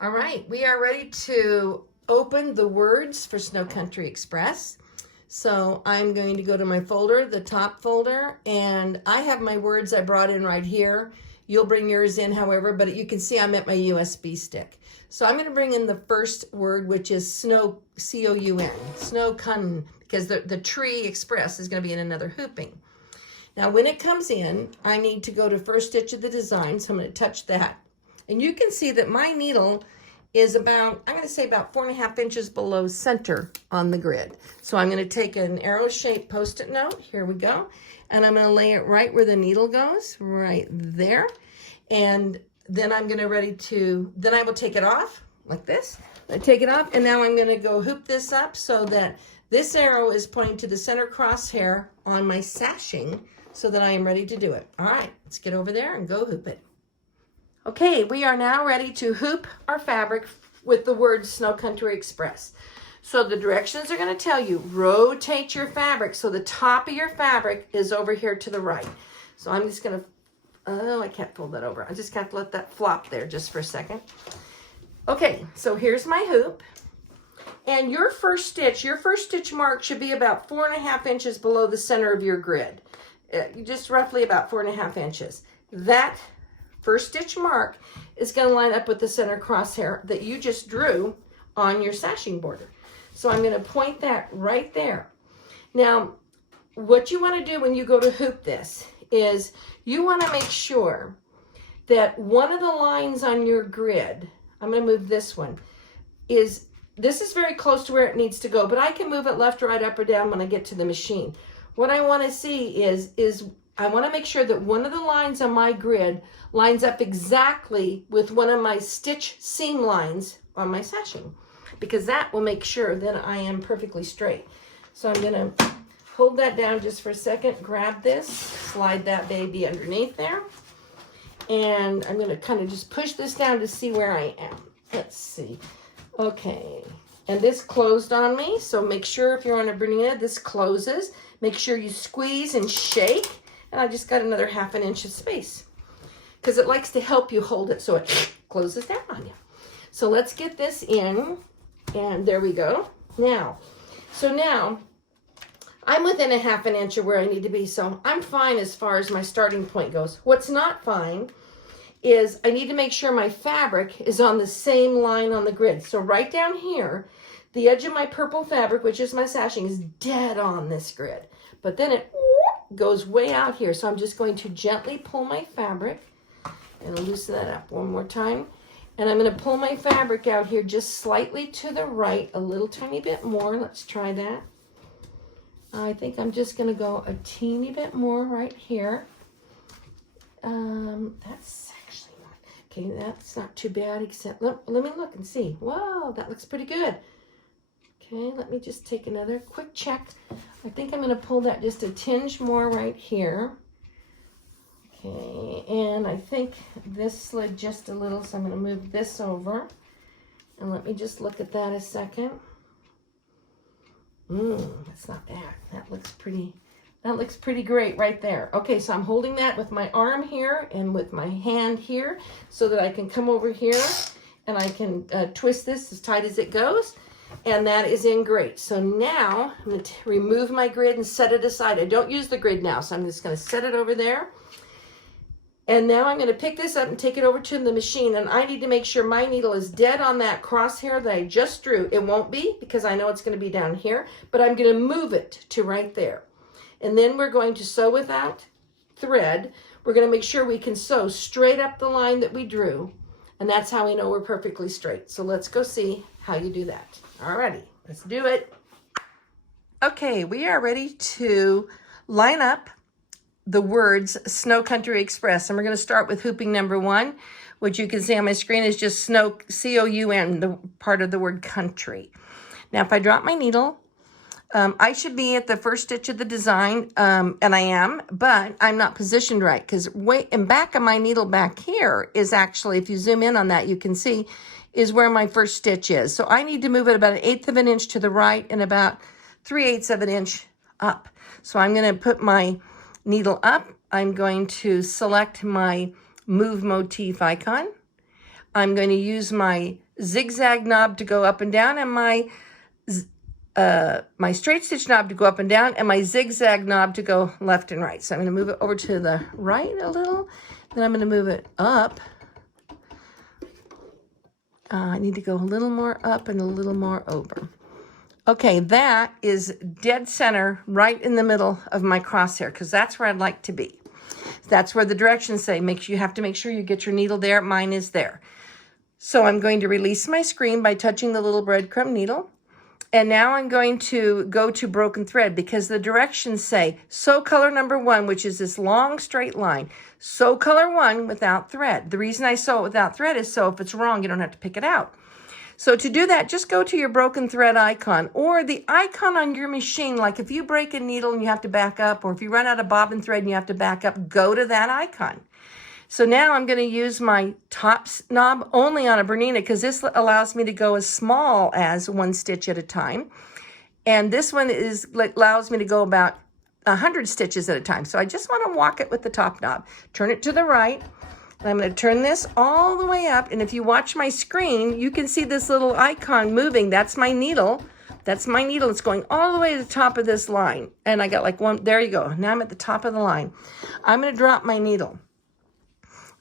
All right, we are ready to open the words for Snow Country Express. So I'm going to go to my folder, the top folder, and I have my words I brought in right here. You'll bring yours in, however, but you can see I'm at my USB stick. So I'm going to bring in the first word, which is snow, C-O-U-N, snow cun, because the tree express is going to be in another hooping. Now, when it comes in, I need to go to first stitch of the design, so I'm going to touch that. And you can see that my needle is about, I'm going to say about 4.5 inches below center on the grid. So I'm going to take an arrow-shaped Post-it note. Here we go. And I'm going to lay it right where the needle goes, right there. And then I'm going to then I will take it off like this. I take it off, and now I'm going to go hoop this up so that this arrow is pointing to the center crosshair on my sashing so that I am ready to do it. All right, let's get over there and go hoop it. Okay, we are now ready to hoop our fabric with the word Snow Country Express. So the directions are going to tell you, rotate your fabric so the top of your fabric is over here to the right. So I'm just going to, oh, I can't fold that over. I just have to let that flop there just for a second. Okay, so here's my hoop. And your first stitch mark should be about 4.5 inches below the center of your grid. Just roughly about 4.5 inches. That first stitch mark is going to line up with the center crosshair that you just drew on your sashing border. So I'm going to point that right there. Now, what you want to do when you go to hoop this is you want to make sure that one of the lines on your grid, I'm going to move this one, this is very close to where it needs to go, but I can move it left, right, up, or down when I get to the machine. What I want to see is I want to make sure that one of the lines on my grid lines up exactly with one of my stitch seam lines on my sashing, because that will make sure that I am perfectly straight. So I'm going to hold that down just for a second, grab this, slide that baby underneath there, and I'm going to kind of just push this down to see where I am. Let's see. Okay, and this closed on me, so make sure if you're on a Bernina, this closes. Make sure you squeeze and shake, and I just got another 1/2 inch of space because it likes to help you hold it so it closes down on you. So let's get this in, and there we go. Now I'm within 1/2 inch of where I need to be, so I'm fine as far as my starting point goes. What's not fine is I need to make sure my fabric is on the same line on the grid. So right down here, the edge of my purple fabric, which is my sashing, is dead on this grid. But then it goes way out here. So I'm just going to gently pull my fabric and loosen that up one more time. And I'm going to pull my fabric out here just slightly to the right, a little tiny bit more. Let's try that. I think I'm just going to go a teeny bit more right here. That's actually not, okay, that's not too bad, except, let me look and see. Whoa, that looks pretty good. Okay, let me just take another quick check. I think I'm going to pull that just a tinge more right here. Okay, and I think this slid just a little, so I'm going to move this over. And let me just look at that a second. That's not bad. That looks pretty great right there. Okay, so I'm holding that with my arm here and with my hand here so that I can come over here and I can twist this as tight as it goes. And that is in great. So now I'm going to remove my grid and set it aside. I don't use the grid now, so I'm just going to set it over there. And now I'm going to pick this up and take it over to the machine. And I need to make sure my needle is dead on that crosshair that I just drew. It won't be because I know it's going to be down here, but I'm going to move it to right there. And then we're going to sew without thread. We're going to make sure we can sew straight up the line that we drew. And that's how we know we're perfectly straight. So let's go see how you do that. Alrighty, let's do it. Okay, we are ready to line up the words Snow Country Express. And we're going to start with hooping number 1, which you can see on my screen is just snow, C-O-U-N, the part of the word country. Now, if I drop my needle, I should be at the first stitch of the design, and I am, but I'm not positioned right because way in back of my needle back here is actually, if you zoom in on that, you can see, is where my first stitch is. So I need to move it about 1/8 of an inch to the right and about 3/8 of an inch up. So I'm going to put my needle up. I'm going to select my move motif icon. I'm going to use my zigzag knob to go up and down, and my straight stitch knob to go up and down, and my zigzag knob to go left and right. So I'm going to move it over to the right a little, then I'm going to move it up. I need to go a little more up and a little more over. Okay, that is dead center right in the middle of my crosshair, because that's where I'd like to be. That's where the directions say you have to make sure you get your needle there. Mine is there. So I'm going to release my screen by touching the little breadcrumb needle. And now I'm going to go to broken thread, because the directions say sew color number 1, which is this long straight line. Sew color 1 without thread. The reason I sew it without thread is so if it's wrong, you don't have to pick it out. So to do that, just go to your broken thread icon, or the icon on your machine. Like if you break a needle and you have to back up, or if you run out of bobbin thread and you have to back up, go to that icon. So now I'm going to use my top knob only on a Bernina, because this allows me to go as small as 1 stitch at a time. And this one allows me to go about 100 stitches at a time. So I just want to walk it with the top knob. Turn it to the right. And I'm going to turn this all the way up. And if you watch my screen, you can see this little icon moving. That's my needle. That's my needle. It's going all the way to the top of this line. And I got like one. There you go. Now I'm at the top of the line. I'm going to drop my needle.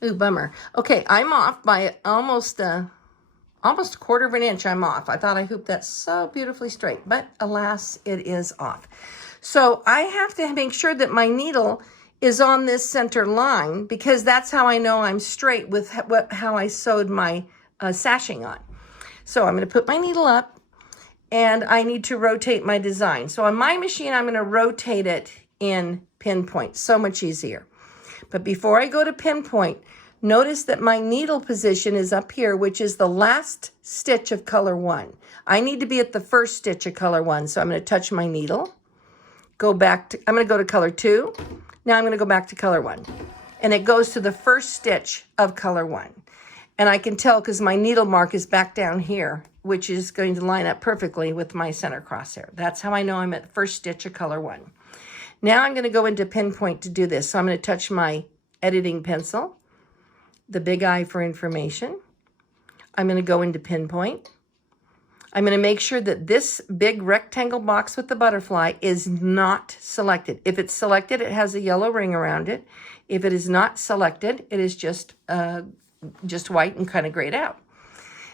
Ooh, bummer. Okay, I'm off by almost a quarter of an inch. I'm off. I thought I hooped that so beautifully straight, but alas, it is off. So I have to make sure that my needle is on this center line, because that's how I know I'm straight with how I sewed my sashing on. So I'm going to put my needle up, and I need to rotate my design. So on my machine, I'm going to rotate it in pinpoint. So much easier. But before I go to pinpoint, notice that my needle position is up here, which is the last stitch of color 1. I need to be at the first stitch of color 1. So I'm going to touch my needle, I'm going to go to color 2. Now I'm going to go back to color 1. And it goes to the first stitch of color 1. And I can tell because my needle mark is back down here, which is going to line up perfectly with my center crosshair. That's how I know I'm at the first stitch of color 1. Now I'm going to go into pinpoint to do this. So I'm going to touch my editing pencil, the big I for information. I'm going to go into pinpoint. I'm going to make sure that this big rectangle box with the butterfly is not selected. If it's selected, it has a yellow ring around it. If it is not selected, it is just white and kind of grayed out.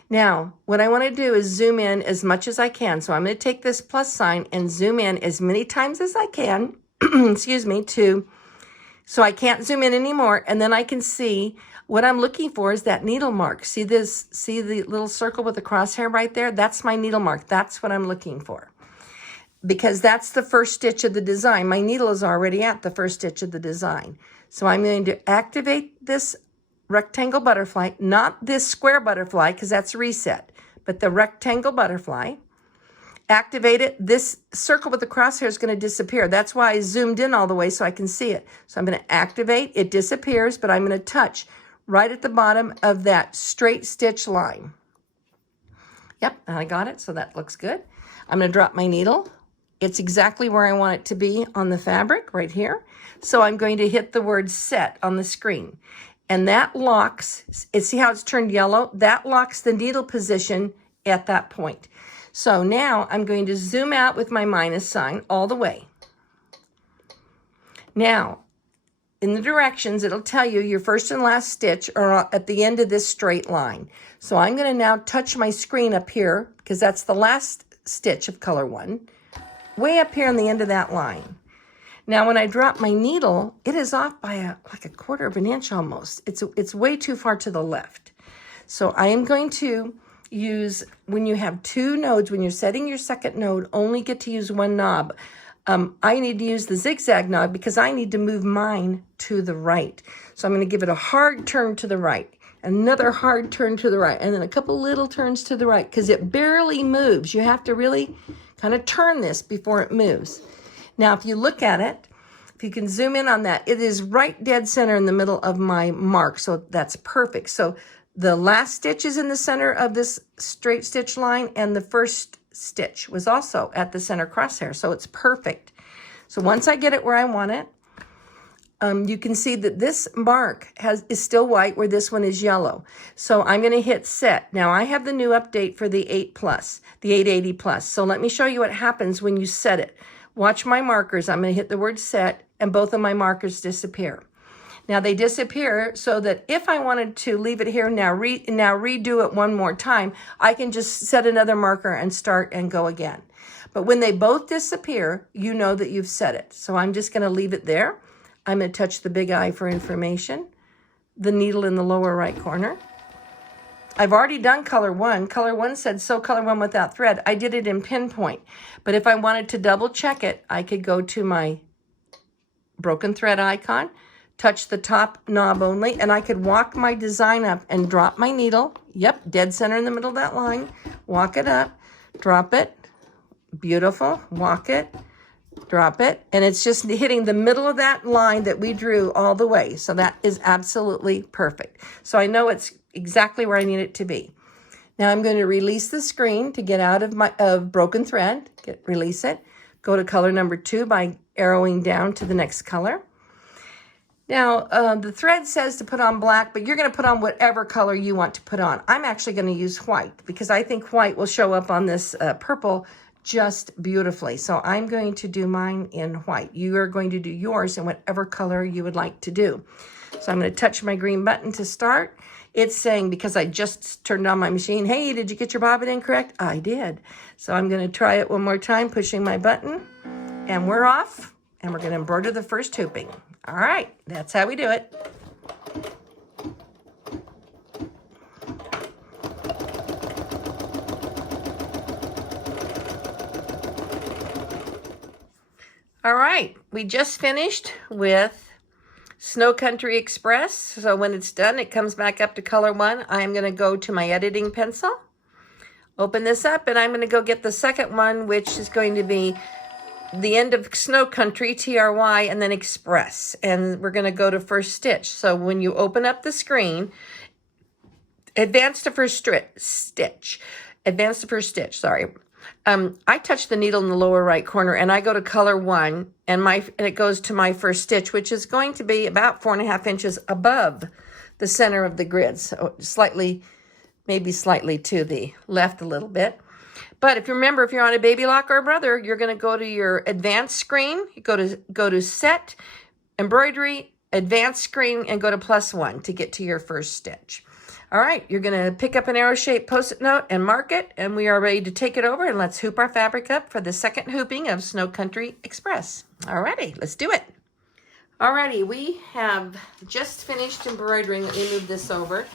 Now, what I want to do is zoom in as much as I can. So I'm going to take this plus sign and zoom in as many times as I can, excuse me, so I can't zoom in anymore. And then I can see what I'm looking for is that needle mark. See this? See the little circle with the crosshair right there? That's my needle mark. That's what I'm looking for. Because that's the first stitch of the design. My needle is already at the first stitch of the design. So I'm going to activate this rectangle butterfly, not this square butterfly, because that's reset, but the rectangle butterfly. Activate it. This circle with the crosshair is going to disappear. That's why I zoomed in all the way so I can see it. So I'm going to activate. It disappears, but I'm going to touch right at the bottom of that straight stitch line. Yep, and I got it, so that looks good. I'm going to drop my needle. It's exactly where I want it to be on the fabric, right here. So I'm going to hit the word set on the screen. And that locks, see how it's turned yellow? That locks the needle position at that point. So now I'm going to zoom out with my minus sign all the way. Now, in the directions, it'll tell you your first and last stitch are at the end of this straight line. So I'm going to now touch my screen up here, because that's the last stitch of color 1, way up here on the end of that line. Now, when I drop my needle, it is off by like a quarter of an inch almost. It's way too far to the left. So I am going to use, when you have 2 nodes, when you're setting your second node, only get to use 1 knob. I need to use the zigzag knob because I need to move mine to the right. So I'm going to give it a hard turn to the right, another hard turn to the right, and then a couple little turns to the right, because it barely moves. You have to really kind of turn this before it moves. Now, if you look at it, if you can zoom in on that, it is right dead center in the middle of my mark. So that's perfect. So the last stitch is in the center of this straight stitch line, and the first stitch was also at the center crosshair. So it's perfect. So once I get it where I want it, you can see that this mark is still white where this one is yellow. So I'm going to hit set. Now I have the new update for the 8 plus, the 880 plus. So let me show you what happens when you set it. Watch my markers. I'm going to hit the word set and both of my markers disappear. Now they disappear so that if I wanted to leave it here now redo it one more time, I can just set another marker and start and go again. But when they both disappear, you know that you've set it. So I'm just going to leave it there. I'm going to touch the big I for information, the needle in the lower right corner. I've already done color 1. Color 1 said sew color 1 without thread. I did it in pinpoint. But if I wanted to double check it, I could go to my broken thread icon, touch the top knob only, and I could walk my design up and drop my needle. Yep, dead center in the middle of that line. Walk it up, drop it. Beautiful. Walk it, drop it. And it's just hitting the middle of that line that we drew all the way. So that is absolutely perfect. So I know it's exactly where I need it to be. Now I'm going to release the screen to get out of my broken thread. Release it. Go to color number 2 by arrowing down to the next color. Now, the thread says to put on black, but you're going to put on whatever color you want to put on. I'm actually going to use white because I think white will show up on this purple just beautifully. So I'm going to do mine in white. You are going to do yours in whatever color you would like to do. So I'm going to touch my green button to start. It's saying, because I just turned on my machine, hey, did you get your bobbin in correct? I did. So I'm going to try it one more time, pushing my button, and we're off. And we're going to embroider the first hooping. All right, that's how we do it. All right, we just finished with Snow Country Express. So when it's done, it comes back up to color 1. I'm going to go to my editing pencil, open this up, and I'm going to go get the second one, which is going to be the end of Snow Country, TRY, and then Express. And we're going to go to first stitch. So when you open up the screen, advance to first stitch. Advance to first stitch, sorry. I touch the needle in the lower right corner and I go to color 1 and it goes to my first stitch, which is going to be about 4.5 inches above the center of the grid. So slightly, maybe slightly to the left a little bit. But if you remember, if you're on a baby lock or a brother, you're going to go to your advanced screen. You go to set, embroidery, advanced screen, and go to +1 to get to your first stitch. All right, you're going to pick up an arrow-shaped Post-it note and mark it, and we are ready to take it over, and let's hoop our fabric up for the second hooping of Snow Country Express. All righty, let's do it. All righty, we have just finished embroidering. Let me move this over.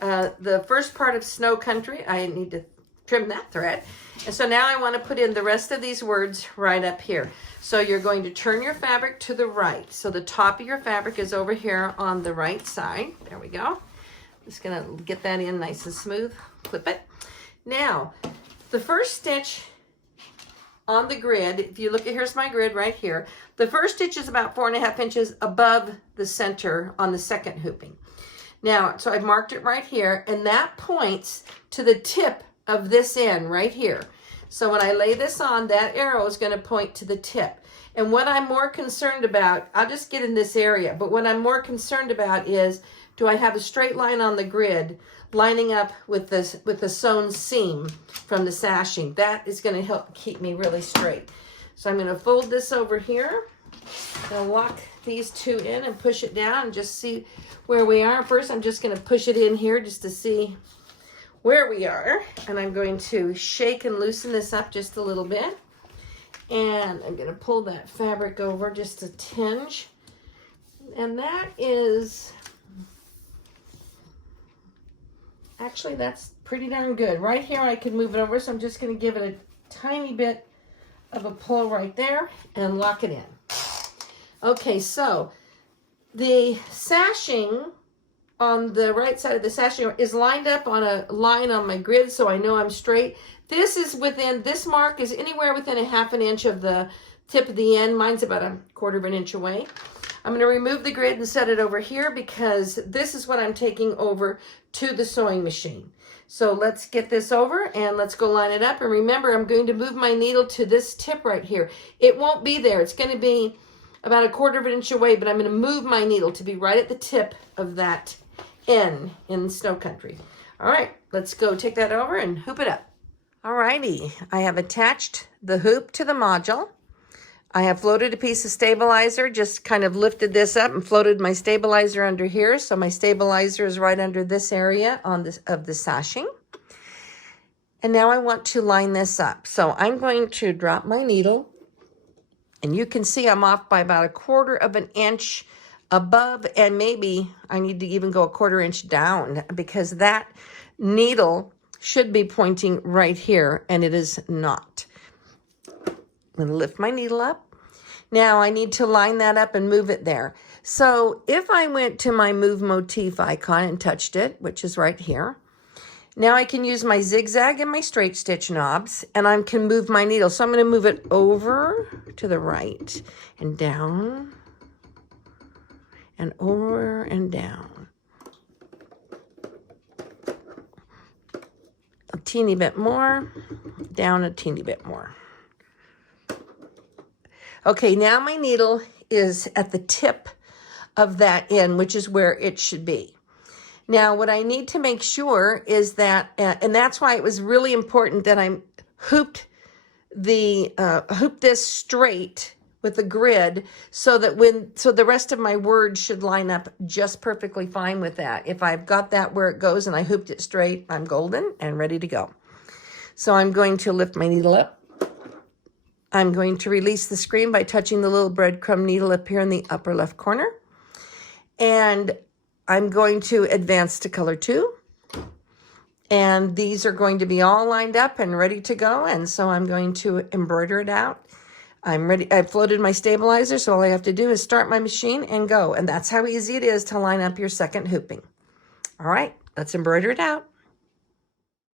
The first part of Snow Country, I need to trim that thread. And so now I want to put in the rest of these words right up here. So you're going to turn your fabric to the right. So the top of your fabric is over here on the right side. There we go. Just going to get that in nice and smooth. Clip it. Now, the first stitch on the grid, if you look at, here's my grid right here. The first stitch is about 4.5 inches above the center on the second hooping. Now, so I've marked it right here, and that points to the tip of this end right here. So when I lay this on, that arrow is going to point to the tip. And what I'm more concerned about, I'll just get in this area, but what I'm more concerned about is, do I have a straight line on the grid lining up with the sewn seam from the sashing? That is going to help keep me really straight. So I'm going to fold this over here and lock these two in and push it down and just see where we are. First, I'm just going to push it in here just to see where we are. And I'm going to shake and loosen this up just a little bit. And I'm going to pull that fabric over just a tinge. And that is... actually, that's pretty darn good. Right here, I can move it over, so I'm just going to give it a tiny bit of a pull right there and lock it in. Okay, so the sashing on the right side of the sashing is lined up on a line on my grid, so I know I'm straight. This is within, this mark is anywhere within 1/2 inch of the tip of the end. Mine's about 1/4 inch away. I'm going to remove the grid and set it over here because this is what I'm taking over to the sewing machine. So let's get this over and let's go line it up. And remember, I'm going to move my needle to this tip right here. It won't be there. It's going to be about a 1/4 of an inch away, but I'm going to move my needle to be right at the tip of that N in Snow Country. All right, let's go take that over and hoop it up. All righty, I have attached the hoop to the module. I have floated a piece of stabilizer, just kind of lifted this up and floated my stabilizer under here. So my stabilizer is right under this area on this of the sashing. And now I want to line this up. So I'm going to drop my needle, and you can see I'm off by about a 1/4 of an inch above, and maybe I need to even go a 1/4 inch down, because that needle should be pointing right here, and it is not. I'm going to lift my needle up. Now I need to line that up and move it there. So if I went to my move motif icon and touched it, which is right here, now I can use my zigzag and my straight stitch knobs, and I can move my needle. So I'm going to move it over to the right and down and over and down. A teeny bit more, down a teeny bit more. Okay, now my needle is at the tip of that N, which is where it should be. Now, what I need to make sure is that, and that's why it was really important that I hooped this straight with the grid, so that the rest of my words should line up just perfectly fine with that. If I've got that where it goes and I hooped it straight, I'm golden and ready to go. So I'm going to lift my needle up. I'm going to release the screen by touching the little breadcrumb needle up here in the upper left corner. And I'm going to advance to color 2. And these are going to be all lined up and ready to go. And so I'm going to embroider it out. I'm ready. I've floated my stabilizer, so all I have to do is start my machine and go. And that's how easy it is to line up your second hooping. All right, let's embroider it out.